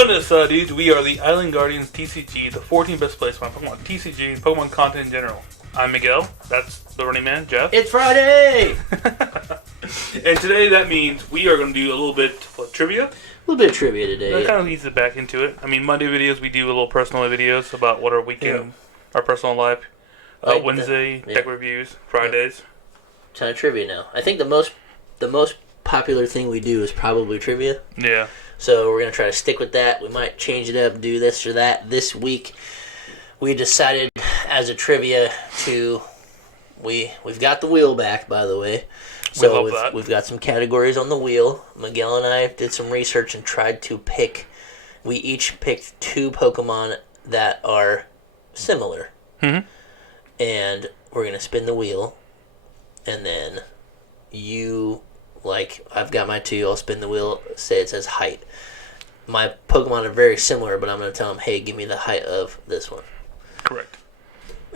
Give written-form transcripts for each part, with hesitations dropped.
So in this, dudes, we are the Island Guardians TCG, the 14th best place on Pokemon TCG and Pokemon content in general. I'm Miguel. That's the running man, Jeff. It's Friday! And today that means we are going to do a little bit of trivia. A little bit of trivia today. That kind of leads it back into it. I mean, Monday videos, we do a little personal videos about what our weekend, our personal life. Wednesday, deck reviews. Fridays. Kind of trivia now. I think the most popular thing we do is probably trivia. Yeah. So we're going to try to stick with that. We might change it up, do this or that. This week, we decided as a trivia to... We've got the wheel back, by the way. So we've got some categories on the wheel. Miguel and I did some research and tried to pick... We each picked 2 Pokemon that are similar. Mm-hmm. And we're going to spin the wheel. And then you... I've got my 2, I'll spin the wheel, say it says height. My Pokemon are very similar, but I'm going to tell them, hey, give me the height of this one. Correct.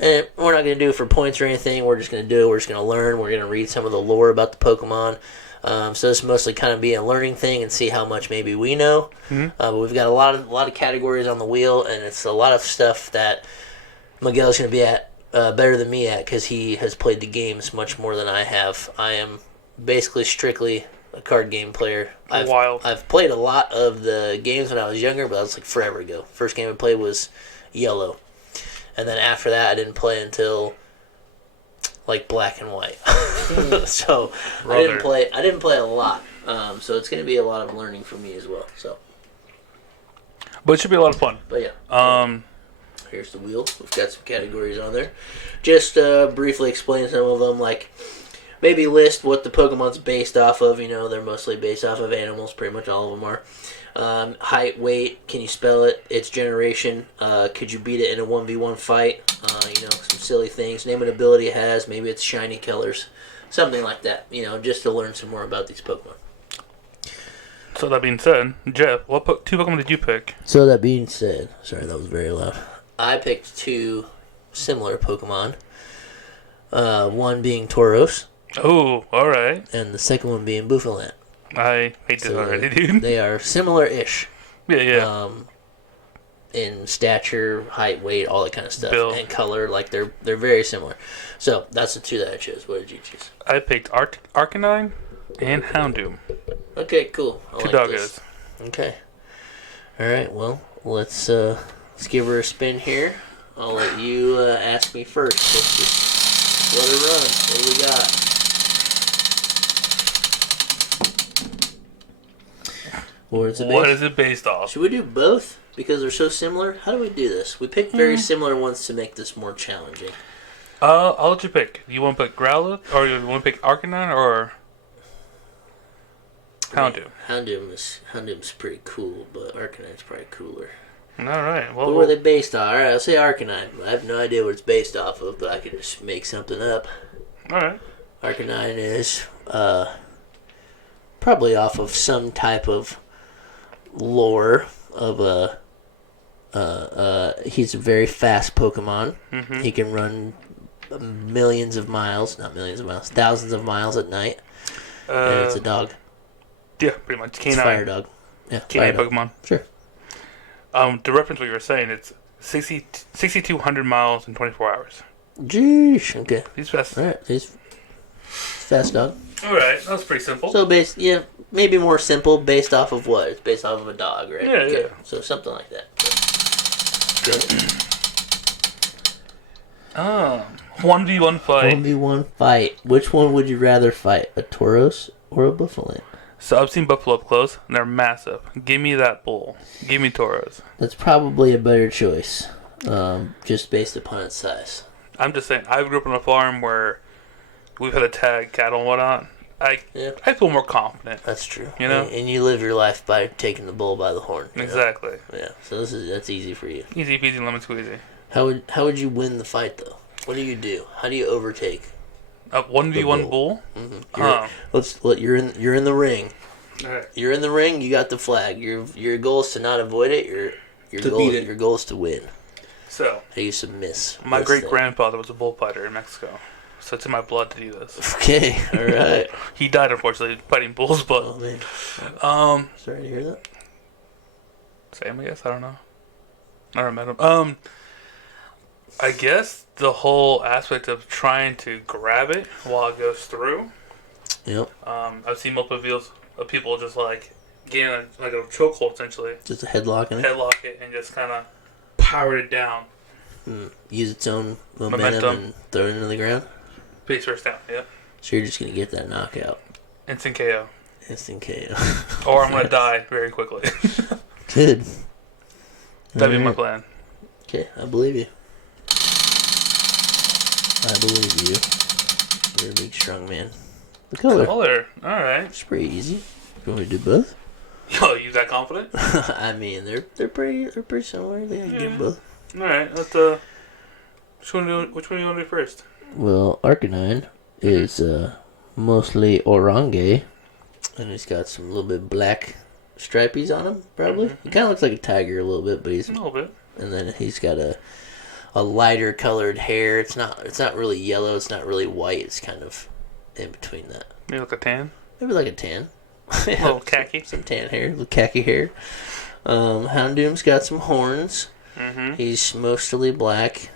And we're not going to do it for points or anything. We're just going to do it. We're just going to learn. We're going to read some of the lore about the Pokemon. So this mostly kind of be a learning thing and see how much maybe we know. Mm-hmm. But we've got a lot of categories on the wheel, and it's a lot of stuff that Miguel's going to be at better than me at because he has played the games much more than I have. I am basically strictly a card game player. I've played a lot of the games when I was younger, but that was like forever ago. First game I played was Yellow. And then after that, I didn't play until like Black and White. So I didn't play a lot. So it's going to be a lot of learning for me as well. So, but it should be a lot of fun. But yeah. Here's the wheel. We've got some categories on there. Just briefly explain some of them, like maybe list what the Pokemon's based off of. You know, they're mostly based off of animals. Pretty much all of them are. Height, weight, can you spell it? Its generation. Could you beat it in a 1v1 fight? Some silly things. Name an ability it has. Maybe it's shiny colors. Something like that. Just to learn some more about these Pokemon. So that being said, Jeff, what 2 Pokemon did you pick? So that being said, sorry, that was very loud. I picked 2 similar Pokemon. One being Tauros. Oh, alright. And the second one being Bouffalant. I hate this already, dude. They are similar-ish. Yeah. In stature, height, weight, all that kind of stuff. Build. And color, they're very similar. So, that's the 2 that I chose. What did you choose? I picked Arcanine and Houndoom. Okay, cool. 2 doggos. Okay. Alright, well, let's give her a spin here. I'll let you ask me first. Let's just let her run. What do we got? What is it based off? Should we do both? Because they're so similar? How do we do this? We picked very similar ones to make this more challenging. I'll let you pick. Do you want to pick Growlithe, or you want to pick Arcanine, or Houndoom? Houndoom's pretty cool, but Arcanine's probably cooler. Alright, well... What were they based on? Alright, I'll say Arcanine. I have no idea what it's based off of, but I can just make something up. Alright. Arcanine is, probably off of some type of lore of he's a very fast Pokemon. Mm-hmm. He can run thousands of miles at night. And it's a dog. Yeah, pretty much. Canine. It's a fire dog. Yeah, Canine Pokemon. Sure. To reference what you were saying, it's 6,200 miles in 24 hours. Jeez. Okay. He's fast. All right. He's fast dog. Alright, that was pretty simple. So, maybe more simple based off of what? It's based off of a dog, right? Yeah, okay. yeah. So, something like that. So. 1v1 fight. 1v1 fight. Which one would you rather fight? A Tauros or a Bouffalant? So, I've seen Buffalo up close, and they're massive. Give me that bull. Give me Tauros. That's probably a better choice, just based upon its size. I'm just saying, I grew up on a farm where we've had to tag cattle and whatnot. I feel more confident. That's true. You know? And you live your life by taking the bull by the horn. Exactly. Know? Yeah. So that's easy for you. Easy peasy lemon squeezy. How would you win the fight though? What do you do? How do you overtake? A 1v1 bull? Mm-hmm. You're in the ring. Right. You're in the ring. You got the flag. Your goal is to not avoid it. Your goal is to win. So how do you submiss? My great grandfather was a bullfighter in Mexico. So it's in my blood to do this. Okay, all right. He died, unfortunately, fighting bulls, but... Oh, man. Sorry to hear that. Same, I guess. I don't know. I never met him. I guess the whole aspect of trying to grab it while it goes through. Yep. I've seen multiple videos of people just like getting like a chokehold essentially. Just a headlock in it. Headlock it and just kind of power it down. Use its own momentum and throw it into the ground. Face first down. Yep. So you're just gonna get that knockout. Instant KO. Instant KO. Or I'm gonna die very quickly. Good. That'd be my plan. Okay, I believe you. I believe you. You're a big strong man. The color. Alright. It's pretty easy. You want me to do both? Yo, you that confident? I mean, they're pretty similar. They can get both. Alright, let's which one do you want to do first? Well, Arcanine is mostly orange, and he's got some little bit black stripies on him. Probably. He kind of looks like a tiger a little bit, but he's a little bit. And then he's got a lighter colored hair. It's not really yellow. It's not really white. It's kind of in between that. Maybe like a tan. Maybe like a tan. A little khaki. Some tan hair, little khaki hair. Houndoom's got some horns. Mm-hmm. He's mostly black.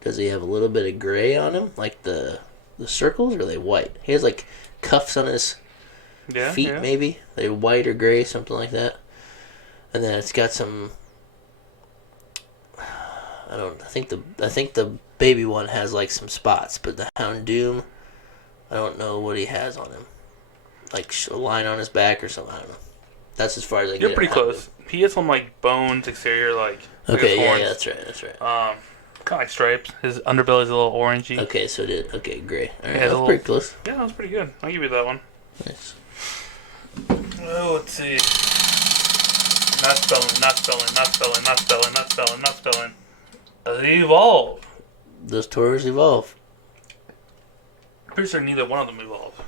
Does he have a little bit of gray on him, like the circles, or are they white? He has like cuffs on his feet, maybe they're white or gray, something like that. And then it's got some. I think the baby one has like some spots, but the Houndoom, I don't know what he has on him. Like a line on his back or something. I don't know. That's as far as I get. You're pretty close. He has some like bones exterior, like. Okay, yeah, that's right. Kind of like stripes. His underbelly's a little orangey. Okay, so okay, gray. All right, yeah, that's pretty close. Yeah, that's pretty good. I'll give you that one. Nice. Oh, let's see. Not spelling. Does it evolve? Does Tauros evolve? Pretty sure neither one of them evolve.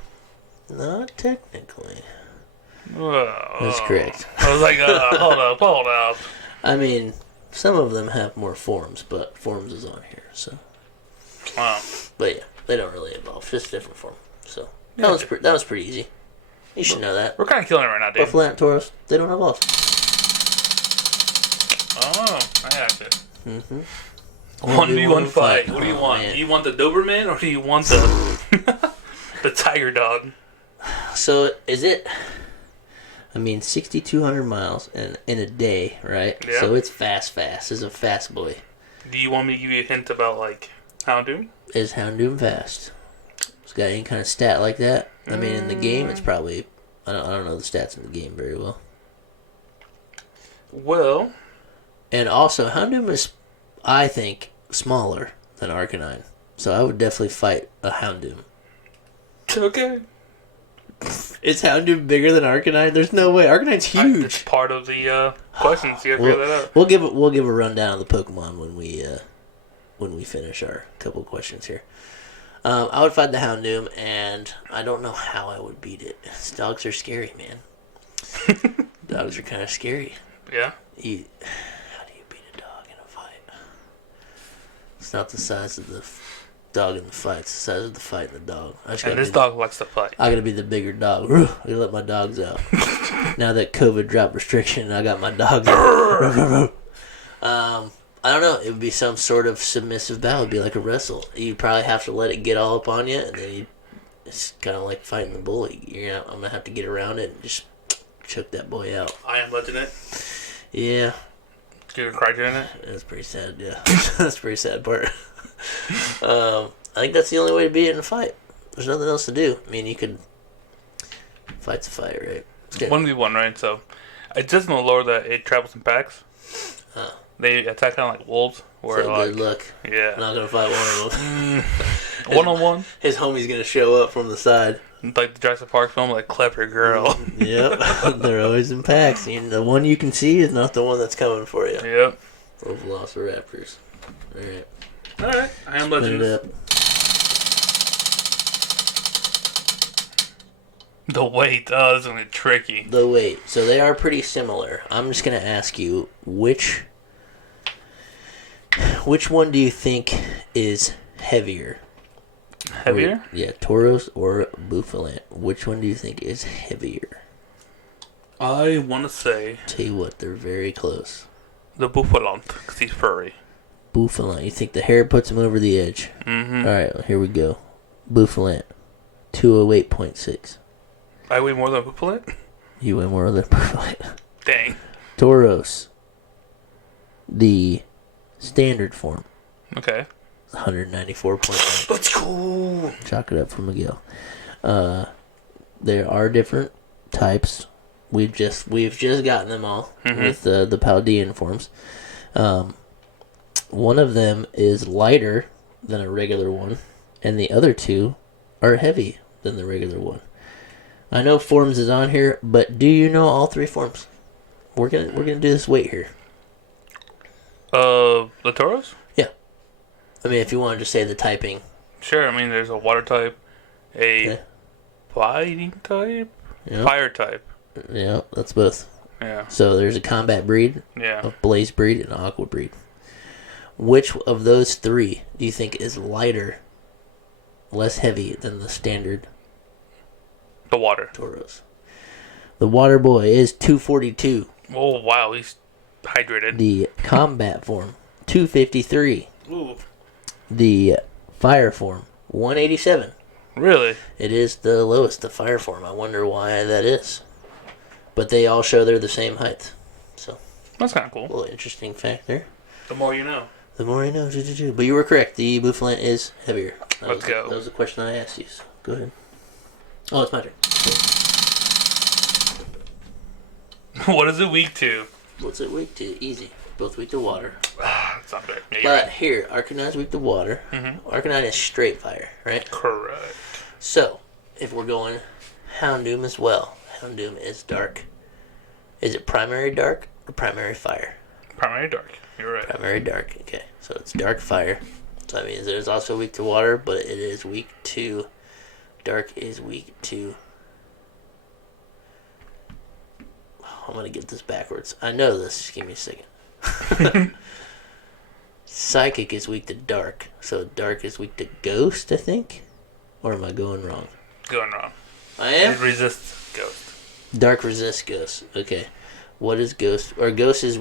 Not technically. Oh, that's correct. I was like, hold up. I mean, some of them have more forms, but forms is on here, so. Wow. But yeah, they don't really evolve. Just different form. So that was pretty easy. You should know that. We're kind of killing it right now, dude. Buffalo and Tauros, they don't evolve. Oh, I have it. Mm-hmm. 1v1 fight. What do you want? Man. Do you want the Doberman or do you want the the tiger dog? So is it? I mean, 6,200 miles in a day, right? Yeah. So it's fast. It's a fast boy. Do you want me to give you a hint about like Houndoom? Is Houndoom fast? It's got any kind of stat like that? I mean, in the game, it's probably I don't know the stats in the game very well. Well, and also Houndoom is, I think, smaller than Arcanine, so I would definitely fight a Houndoom. Okay. Is Houndoom bigger than Arcanine? There's no way. Arcanine's huge. It's part of the questions. You gotta figure that out. We'll give a rundown of the Pokemon when we finish our couple questions here. I would fight the Houndoom, and I don't know how I would beat it. Dogs are scary, man. Dogs are kind of scary. Yeah. How do you beat a dog in a fight? It's not the size of the dog in the fight. It's the size of the fight in the dog. And this dog likes to fight. I gotta be the bigger dog. I gotta let my dogs out. Now that COVID dropped restriction, I got my dogs out. I don't know. It would be some sort of submissive battle. It would be like a wrestle. You'd probably have to let it get all up on you, and then it's kind of like fighting the bull. I'm gonna have to get around it and just choke that boy out. I am legend it. Yeah. You gonna cry during it? That's pretty sad. Yeah, that's the pretty sad part. I think that's the only way to beat it in a fight. There's nothing else to do. I mean, you could. Fight's a fight, right? 1v1, right? So, it does know lore that it travels in packs. They attack kind of like wolves. Where so like, good luck. Yeah. Not gonna fight one of them. One-on-one. His homie's gonna show up from the side. Like the Jurassic Park film, like clever girl. Yep. They're always in packs. The one you can see is not the one that's coming for you. Yep. Or Velociraptors. Alright. Alright. I am legend. The weight. Oh, this is gonna be tricky. The weight. So they are pretty similar. I'm just gonna ask you which one do you think is heavier? Heavier? Yeah, Tauros or Buffalant. Which one do you think is heavier? I want to say Tell you what, they're very close. the Buffalant, because he's furry. Buffalant. You think the hair puts him over the edge? Mm-hmm. All right, here we go. Buffalant, 208.6. I weigh more than Buffalant? You weigh more than Buffalant. Dang. Tauros, the standard form, Okay. 194.9. Let's go. Chalk it up for Miguel. There are different types. We've just gotten them all with the Paldean forms. One of them is lighter than a regular one, and the other two are heavy than the regular one. I know forms is on here, but do you know all three forms? We're gonna do this weight here. The Tauros? Yeah. I mean, if you want to just say the typing. Sure. I mean, there's a water type, a fighting type, fire type. Yeah, that's both. Yeah. So there's a combat breed, Yeah. a blaze breed, and an aqua breed. Which of those three do you think is lighter, less heavy than the standard The water. Tauros? The water boy is 242. Oh, wow. He's hydrated. The combat form, 253. Ooh. The fire form, 187. Really? It is the lowest, the fire form. I wonder why that is. But they all show they're the same height. So That's kind of cool. a little interesting fact there. The more you know. The more you know. But you were correct. The Buffalant is heavier. Let's go. That was the question I asked you. So go ahead. Oh, it's my turn. What is it weak to? What's it weak to? Easy. Both weak to water. That's not bad. Yeah, But here, Arcanine's weak to water. Mm-hmm. Arcanine is straight fire, right? Correct. So, if we're going Houndoom as well, Houndoom is dark. Is it primary dark or primary fire? Primary dark. You're right. Primary dark. Okay, so it's dark fire. So that means it is also weak to water, but it is weak to... Dark is weak to... I'm going to get this backwards. I know this. Just give me a second. Psychic is weak to dark. So dark is weak to ghost, I think? Or am I going wrong? Going wrong. I am? It resists ghost. Dark resists ghost. Okay. What is ghost? Or ghost is...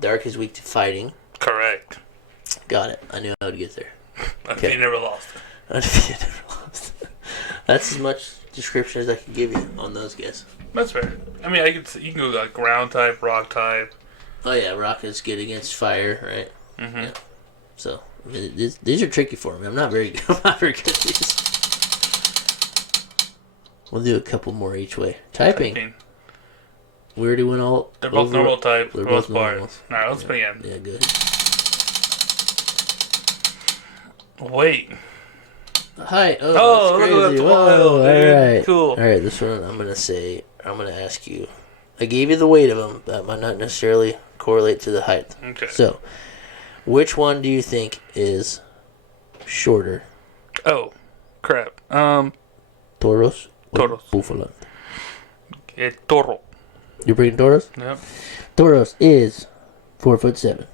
dark is weak to fighting. Correct. Got it. I knew I would get there. You never lost. Undefeated, never lost. That's as much description as I can give you on those guys. That's fair. I mean, you can go like ground type, rock type. Oh yeah, rock is good against fire, right? Mm-hmm. Yeah. So these are tricky for me. I'm not very good. I'm not very good at these. We'll do a couple more each way. Typing. We already went all. They're both normal type. They're Both both part. normals. Alright, let's begin. Yeah, good. Wait. Hi. Oh, that's look at crazy. that Whoa, toil, dude. alright. Cool. Alright, this one I'm gonna ask you. I gave you the weight of them. That might not necessarily correlate to the height. Okay. So, which one do you think is shorter? Oh, crap. Tauros? Or Tauros. Buffalant? Toro. You're bringing Tauros? Yep. Tauros is 4'7".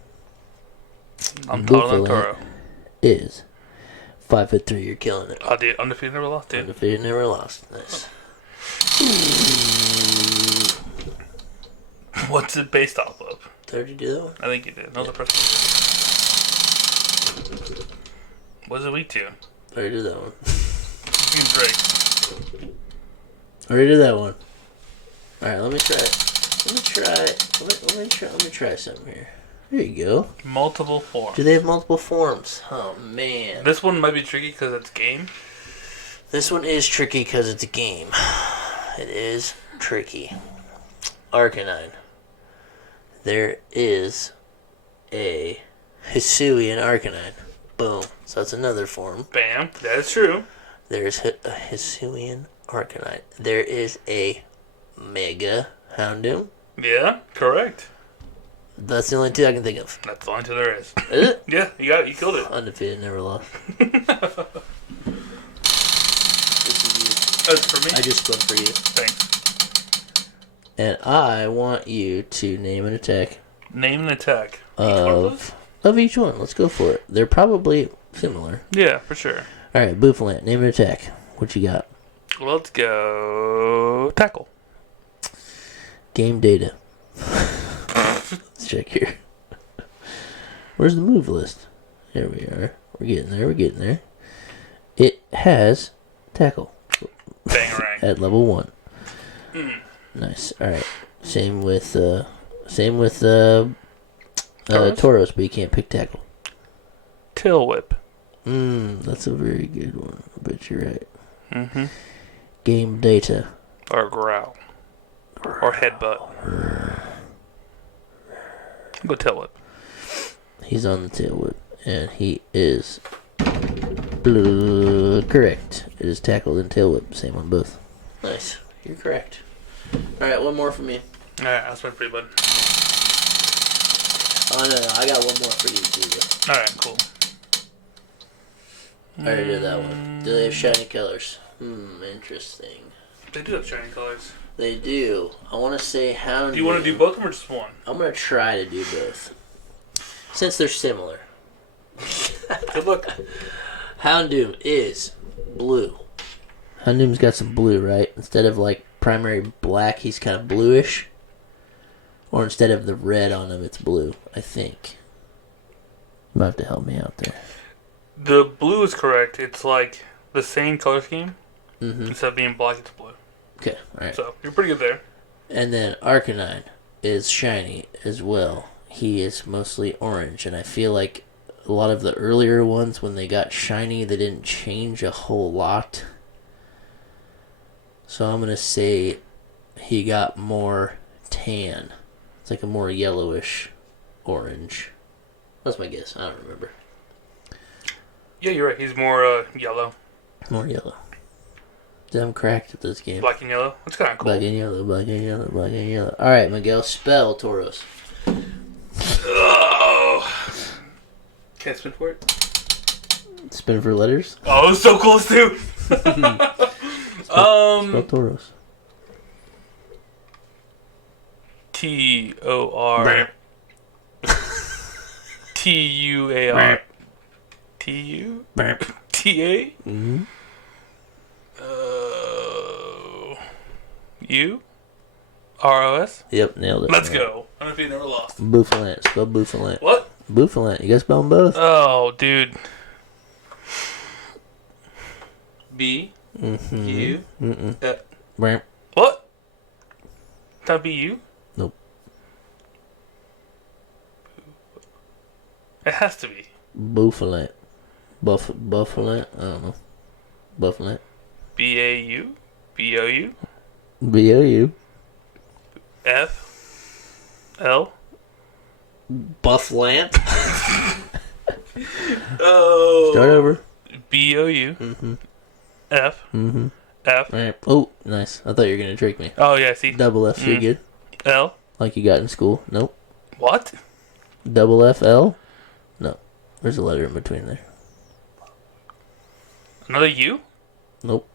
I'm taller than Buffalant Toro. is 5'3". You're killing it. I did. Undefeated, never lost, dude. Undefeated, never lost. Nice. What's it based off of? Did you do that one? I think you did. No, the first one. What's it weak to? I already did that one. Seems right. I already did that one. Alright, let me try something here. There you go. Multiple forms. Do they have multiple forms? Oh, man. This one might be tricky because it's game. This one is tricky because it's a game. It is tricky. Arcanine. There is a Hisuian Arcanine. Boom. So that's another form. Bam. That is true. There's a Hisuian Arcanine. There is a Mega Houndoom. Yeah, correct. That's the only two I can think of. That's the only two there is. Is it? Yeah, you got it. You killed it. Undefeated, never lost. That's for me. I just went for you. Thanks. And I want you to name an attack. Name an attack. Of each one. Let's go for it. They're probably similar. Yeah, for sure. Alright, Buffalant, name an attack. What you got? Let's go tackle. Game data. Let's check here. Where's the move list? There we are. We're getting there. It has tackle. Bangarang. At level 1. Nice. Alright. Same with Tauros, but you can't pick tackle. Tail whip. That's a very good one. I bet you're right. Mm-hmm. Game data. Or growl. Or headbutt. Go tail whip. He's on the tail whip, and he is correct. It is tackled and tail whip. Same on both. Nice. You're correct. Alright, one more for me. Alright, that's my free bud. Oh, no, I got one more for you, too. Alright, cool. I already did that one. Do they have shiny colors? Interesting. They do have shiny colors. They do. I want to say Houndoom. Do you want to do both of them or just one? I'm going to try to do both. Since they're similar. Good luck. Houndoom is blue. Houndoom's got some blue, right? Instead of like primary black, he's kind of bluish. Or instead of the red on him, it's blue, I think. You might have to help me out there. The blue is correct. It's like the same color scheme. Mm-hmm. Instead of being black, it's blue. Okay, alright. So, you're pretty good there. And then Arcanine is shiny as well. He is mostly orange, and I feel like a lot of the earlier ones, when they got shiny, they didn't change a whole lot. So I'm going to say he got more tan. It's like a more yellowish orange. That's my guess. I don't remember. Yeah, you're right. He's more yellow. More yellow. I'm cracked at this game. Black and yellow? That's kind of cool. Black and yellow, black and yellow, black and yellow. Alright, Miguel, spell Tauros. Oh. Can I spin for it? Spin for letters? Oh, it was so close too! Spell Tauros. T-O-R T-U-A-R T-U? T-A? Mm-hmm. U-R-O-S? Yep, nailed it. Let's go. Undefeated, never lost. Bouffalant. Spell Bouffalant. What? Bouffalant. You guys spell them both? Oh, dude. B. Mm-hmm. U. Ramp. What? That be you? Nope. It has to be. Bouffalant. Buffalant? I don't know. Bufflant. B-A-U? B-O-U? B-O-U. F-L? Bufflant. Oh. Start over. B-O-U. Mm-hmm. F. Mm-hmm. F. Right. Oh, nice. I thought you were going to trick me. Oh, yeah, see? Double F, you're good. L. Like you got in school. Nope. What? Double F, L? No. There's a letter in between there. Another U? Nope.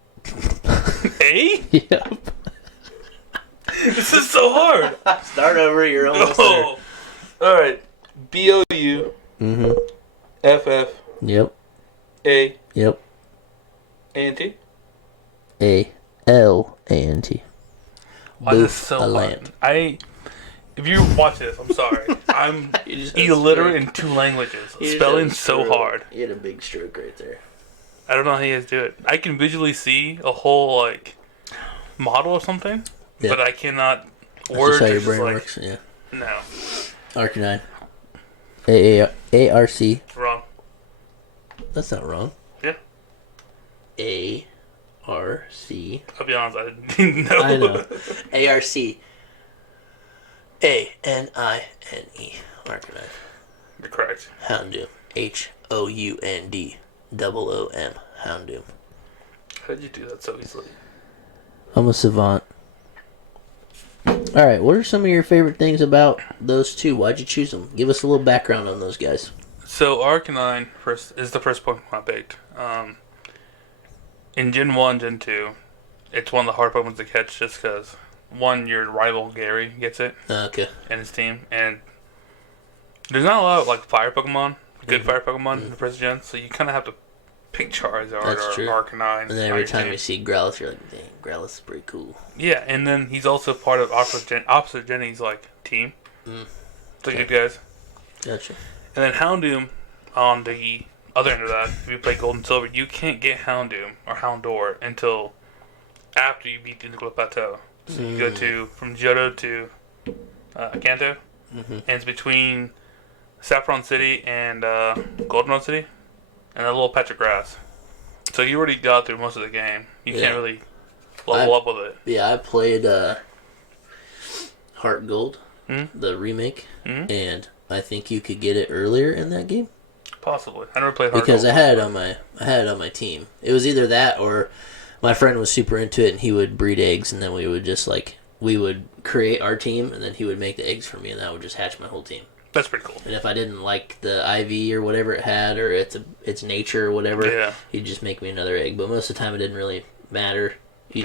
A? Yep. This is so hard. Start over, you're almost Oh. Alright. B-O-U. Mm-hmm. F-F. Yep. A. Yep. A-N-T? A-L-A-N-T. Why is this so hard? If you watch this, I'm sorry. I'm illiterate in 2 languages. Spelling's so hard. You had a big stroke right there. I don't know how you guys do it. I can visually see a whole, like, model or something, but I cannot. That's just how your brain works, yeah. No. Arcanine. A-R-C. Wrong. That's not wrong. Yeah. A-R-C. I'll be honest, I didn't know. I know. A-R-C. A-N-I-N-E. Arcanine. You're correct. Houndoom. H-O-U-N-D. O-O-M. Houndoom. How did you do that so easily? I'm a savant. Alright, what are some of your favorite things about those two? Why'd you choose them? Give us a little background on those guys. So, Arcanine is the first Pokemon I picked. In Gen 1, Gen 2, it's one of the hard Pokemon to catch just because, one, your rival Gary gets it. Okay. And his team. And there's not a lot of, like, fire Pokemon, good fire Pokemon in the first gen, so you kind of have to pick Charizard That's or true. Arcanine. And then every time you see Growlithe, you're like, dang, Growlithe is pretty cool. Yeah, and then he's also part of opposite Jenny's like team. So good guys. Gotcha. And then Houndoom on the other end of that, if you play Gold and Silver, you can't get Houndoom or Houndour until after you beat the Nuclear Plateau. So you go from Johto to Kanto, and it's between Saffron City and Goldenrod City, and a little patch of grass. So you already got through most of the game. You can't really level up with it. Yeah, I played Heart Gold, the remake, and I think you could get it earlier in that game. Possibly, I never played Heart because Gold. I had it on my team. It was either that or my friend was super into it, and he would breed eggs, and then we would just we would create our team, and then he would make the eggs for me, and that would just hatch my whole team. That's pretty cool. And if I didn't like the IV or whatever it had, or its nature or whatever, he'd just make me another egg. But most of the time, it didn't really matter.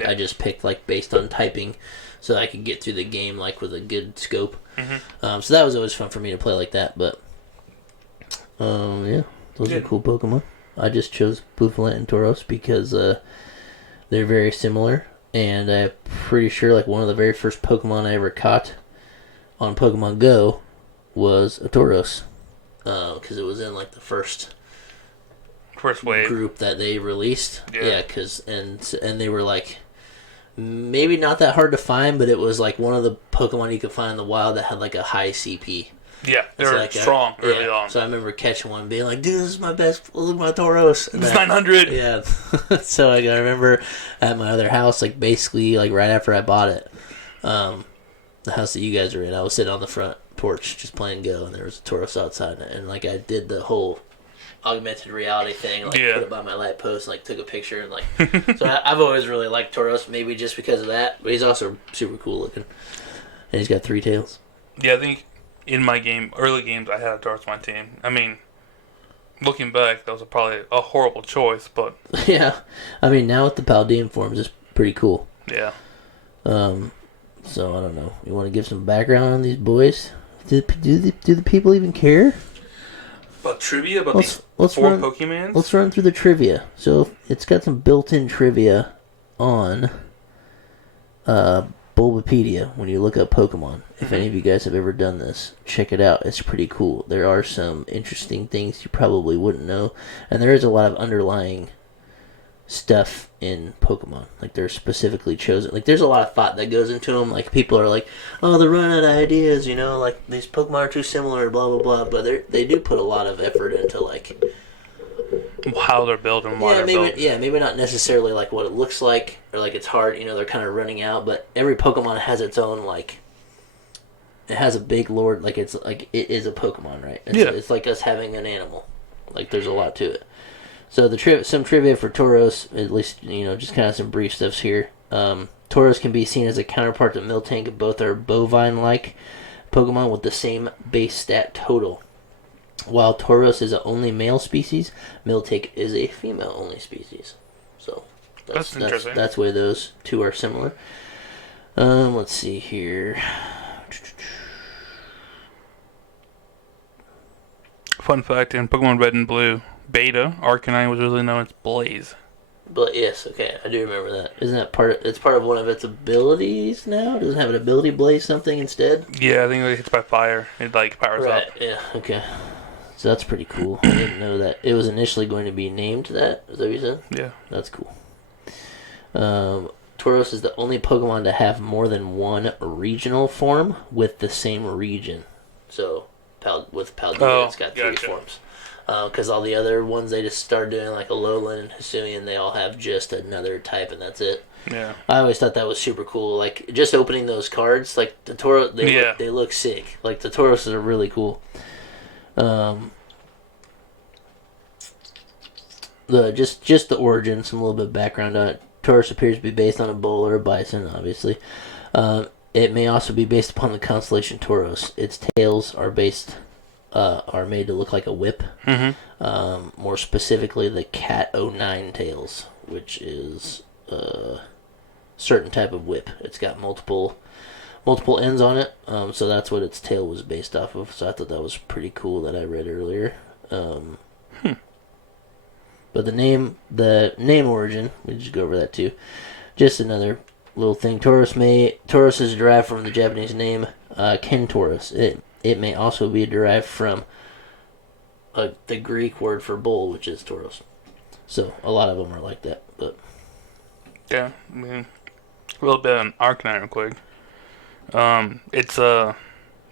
I just picked based on typing, so that I could get through the game with a good scope. So that was always fun for me to play like that. But those are cool Pokemon. I just chose Bouffalant and Tauros because they're very similar, and I'm pretty sure one of the very first Pokemon I ever caught on Pokemon Go was a Tauros, because it was in the first wave group that they released. Yeah, and they were maybe not that hard to find, but it was one of the Pokemon you could find in the wild that had a high CP. Yeah, they're strong early on. So I remember catching one and being like, dude, this is my best, look at my Tauros. And it's 900! Yeah. So I remember at my other house, basically, right after I bought it, the house that you guys are in, I was sitting on the front porch just playing Go, and there was a Tauros outside, and I did the whole augmented reality thing, put it by my light post, took a picture, and so I've always really liked Tauros, maybe just because of that, but he's also super cool looking, and he's got 3 tails. Yeah, I think in my early games, I had a Tauros on my team. I mean, looking back, that was probably a horrible choice, but yeah, I mean, now with the Paldean forms, it's pretty cool. Yeah. So I don't know. You want to give some background on these boys? Do the people even care? About trivia about these 4 Pokemons? Let's run through the trivia. So it's got some built-in trivia on Bulbapedia when you look up Pokemon. If any of you guys have ever done this, check it out. It's pretty cool. There are some interesting things you probably wouldn't know, and there is a lot of underlying stuff in Pokemon. They're specifically chosen. There's a lot of thought that goes into them. People are like, oh, they're running out of ideas, these Pokemon are too similar, blah, blah, blah. But they do put a lot of effort into, how they're built and why they're built. Yeah, maybe not necessarily, what it looks like, or, it's hard, they're kind of running out. But every Pokemon has its own, it has a big lore, it is a Pokemon, right? It's like us having an animal. There's a lot to it. So some trivia for Tauros, at least, just kind of some brief stuffs here. Tauros can be seen as a counterpart to Miltank. Both are bovine-like Pokemon with the same base stat total. While Tauros is the only male species, Miltank is a female-only species. So that's interesting. That's why those two are similar. Let's see here. Fun fact, in Pokemon Red and Blue Beta, Arcanine was originally known as Blaze. But yes, okay, I do remember that. Isn't that it's part of one of its abilities now? Does it have an ability Blaze something instead? Yeah, I think it hits by fire. It powers up. Yeah, okay. So that's pretty cool. I didn't know that. It was initially going to be named that. Is that what you said? Yeah. That's cool. Tauros is the only Pokemon to have more than one regional form with the same region. So, with Paldea, it's got 3 forms. Because all the other ones, they just started doing Alolan and Hisuian, they all have just another type, and that's it. Yeah. I always thought that was super cool. Just opening those cards, the Tauros, they look sick. The Tauros are really cool. Just the origin, some little bit of background on it. Tauros appears to be based on a bull or a bison, obviously. It may also be based upon the constellation Tauros. Its tails are made to look like a whip. More specifically, the Cat 09 tails, which is a certain type of whip. It's got multiple ends on it, so that's what its tail was based off of. So I thought that was pretty cool that I read earlier. But the name origin, we just go over that too. Just another little thing. Tauros is derived from the Japanese name Kentauros. It may also be derived from the Greek word for bull, which is Tauros. So a lot of them are like that. But yeah, I mean, a little bit on Arcanine real quick. It's a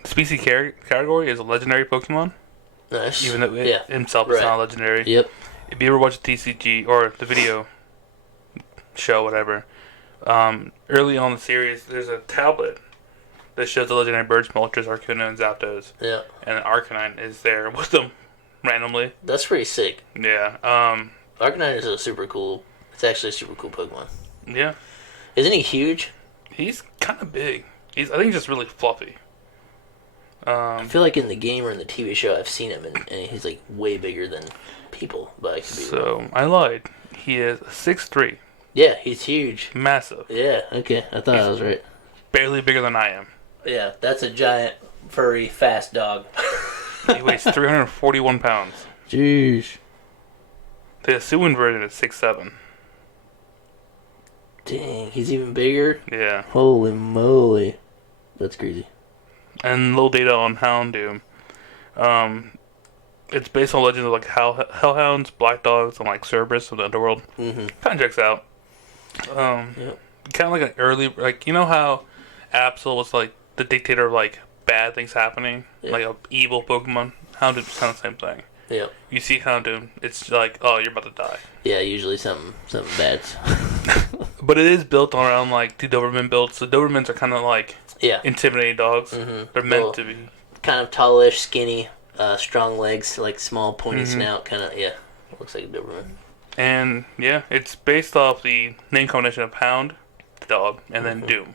species category is a legendary Pokemon. Nice. Even though it himself is not legendary. Yep. If you ever watch the TCG or the video show, whatever, early on in the series, there's a tablet that shows the legendary birds, Moltres, Arcanine, and Zapdos. Yeah. And Arcanine is there with them randomly. That's pretty sick. Yeah. Arcanine is it's actually a super cool Pokemon. Yeah. Isn't he huge? He's kind of big. I think he's just really fluffy. I feel like in the game or in the TV show, I've seen him, and he's like way bigger than people. But I could be wrong. I lied. He is 6'3". Yeah, he's huge. Massive. Yeah. Okay, I thought I was right. Barely bigger than I am. Yeah, that's a giant, furry, fast dog. He weighs 341 pounds. Jeez. The Hisuian version is 6'7". Dang, he's even bigger? Yeah. Holy moly. That's crazy. And little data on Houndoom. It's based on legends of like hellhounds, black dogs, and like Cerberus of the underworld. Mm-hmm. Kind of checks out. Yep. Kind of like an early, like, you know how Absol was like the dictator of like bad things happening, like an evil Pokemon. Houndoom's kind of the same thing. Yeah. You see Houndoom, it's like, oh, you're about to die. Yeah, usually something bad's. But it is built around like the Doberman builds. So Dobermans are kind of like intimidating dogs. Mm-hmm. They're meant to be kind of tallish, skinny, strong legs, like small pointy snout, kind of looks like a Doberman. And yeah, it's based off the name combination of Hound, the dog, and then Doom.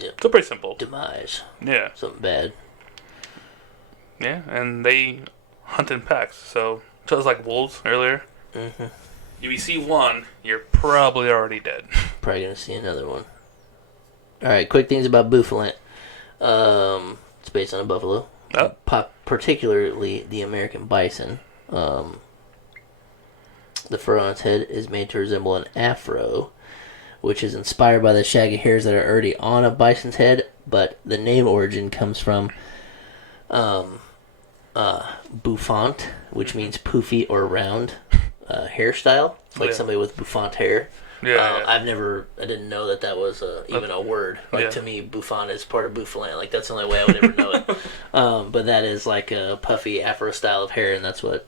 Yep. So pretty simple. Demise. Yeah. Something bad. Yeah, and they hunt in packs. So just like wolves earlier. Mm-hmm. If you see one, you're probably already dead. Probably gonna see another one. Alright, quick things about Bouffalant. It's based on a buffalo. Oh. Particularly the American bison. The fur on its head is made to resemble an afro, which is inspired by the shaggy hairs that are already on a bison's head, but the name origin comes from bouffant, which means poofy or round hairstyle. It's like somebody with bouffant hair. Yeah, I didn't know that was even a word. Like to me, bouffant is part of Bouffalant. Like that's the only way I would ever know it. But that is like a puffy afro style of hair, and that's what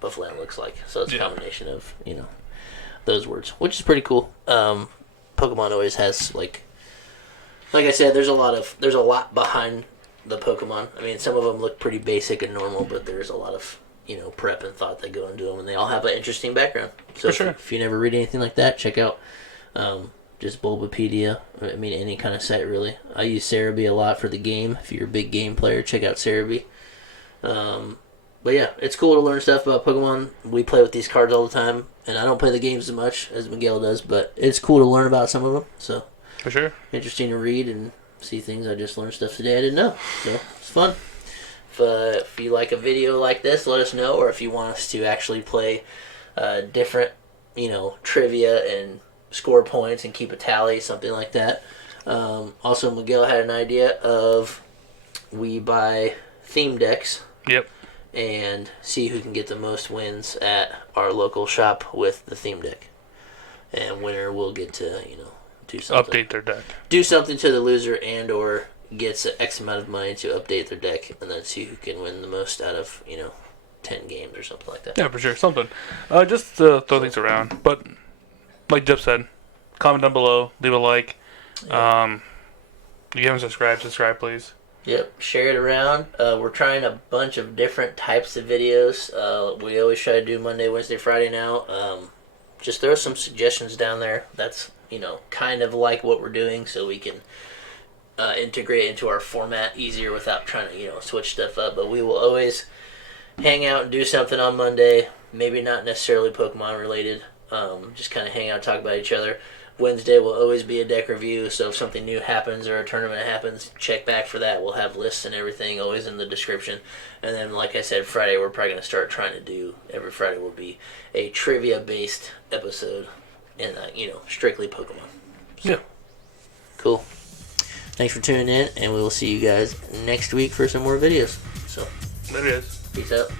Bouffalant looks like. So it's a combination of those words, which is pretty cool. Pokemon always has like I said, there's a lot behind the Pokemon. I mean, some of them look pretty basic and normal, but there's a lot of prep and thought that go into them, and they all have an interesting background. So if you never read anything like that, check out just Bulbapedia. I mean, any kind of site, really. I use Cerebi a lot for the game. If you're a big game player, check out Cerebi. But yeah, it's cool to learn stuff about Pokemon. We play with these cards all the time, and I don't play the games as much as Miguel does, but it's cool to learn about some of them. So for sure, interesting to read and see things. I just learned stuff today I didn't know, so it's fun. If you like a video like this, let us know, or if you want us to actually play different, trivia and score points and keep a tally, something like that. Also, Miguel had an idea of we buy theme decks. Yep. And see who can get the most wins at our local shop with the theme deck. And winner will get to, do something. Update their deck. Do something to the loser and or gets X amount of money to update their deck, and then see who can win the most out of 10 games or something like that. Yeah, for sure, something. Just to throw things around, but like Jeff said, comment down below, leave a like. If you haven't subscribe please. Yep, share it around. We're trying a bunch of different types of videos. We always try to do Monday, Wednesday, Friday now. Just throw some suggestions down there. That's kind of like what we're doing, so we can integrate into our format easier without trying to switch stuff up. But we will always hang out and do something on Monday. Maybe not necessarily Pokemon related. Just kind of hang out, talk about each other. Wednesday will always be a deck review, so if something new happens or a tournament happens, check back for that. We'll have lists and everything always in the description. And then, like I said, Friday we're probably going to start trying to do, every Friday will be a trivia-based episode, and, strictly Pokemon. So, yeah. Cool. Thanks for tuning in, and we will see you guys next week for some more videos. So, There it is. peace out.